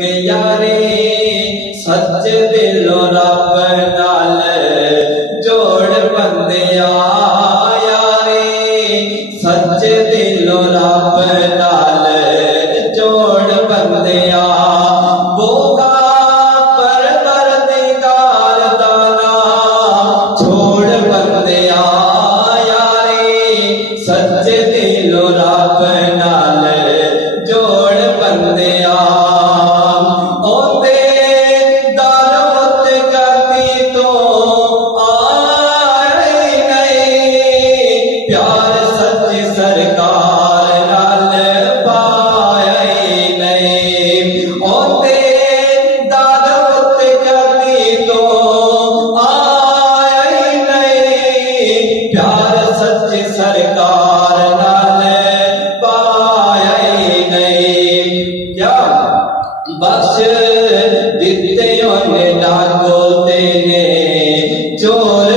के यारे सच्चे दिलों रब नाल जोड़ बंदिया यारे सच्चे दिलों रब नाल जोड़ बंदिया बोगा परवरदिगार दाना छोड़ बंदिया यारे सच्चे दिलों रब नाल जोड़ बंदिया सरकार नाल पाए नहीं ओते दादवत कभी तो आए नहीं प्यार सच्ची सरकार नाल पाए नहीं क्या बख्श दिते ओने लागो तेने चोर